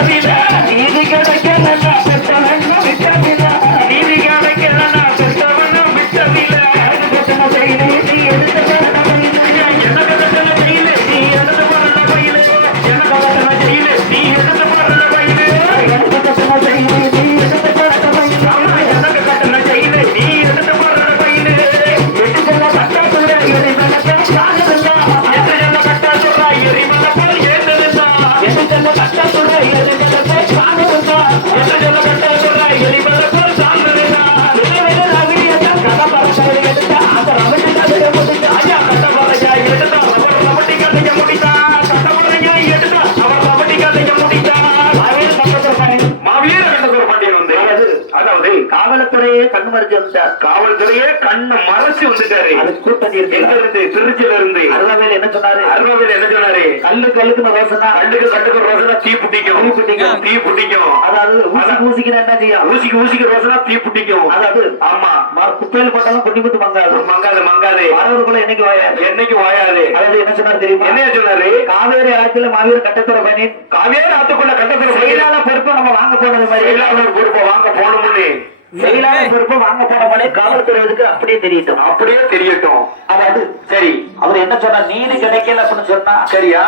கதையில வந்துட்டார். காவல்துறையே கண்ணை மறைச்சு வந்துட்டாரு. அது கூட்டணி எங்க இருந்து திருச்சியில இருந்து அருணாவேல் என்ன சொன்னாரு? அருணாவில் என்ன சொன்னாரு? கல்லு கல்லுக்கு ரோசனா? கண்டுக்கு கண்டுக்கு ரோசனா தீ புட்டிக்கும் தீ பிடிக்கும். தீ புட்டிக்கும் அதாவது ஊசி ஊசிக்கு என்ன செய்யும்? ஊசிக்கு ஊசிக்கு ரோசனா தீ புட்டிக்கும் அதாவது ஆமா. குப்பையில போட்டாலும் கொட்டி போட்டு மங்காது. மங்காது மங்காது. வரவருக்குள்ள என்னைக்கு வாயாது? என்னைக்கு வாயாது? அதாவது என்ன சொன்னாரு தெரியுமா? என்ன சொன்னாரு? காவேரி ஆற்றில மாவீர கட்டத்துறை பண்ணி காவேரி ஆத்துக்குள்ள கட்டத்துல செயலாளர் பொறுப்பை நம்ம போனது மாதிரி செயலாளர் பொறுப்பை வாங்க போகணும்னு. செயலாளர் பொறுப்பை வாங்க போன மாதிரி காவல்துறை இதுக்கு அப்படியே தெரியட்டும். அப்படியே தெரியட்டும். அதாவது சரி அவர் என்ன சொன்னார்? நீதி கிடைக்கல அப்படின்னு சொன்னா சரியா?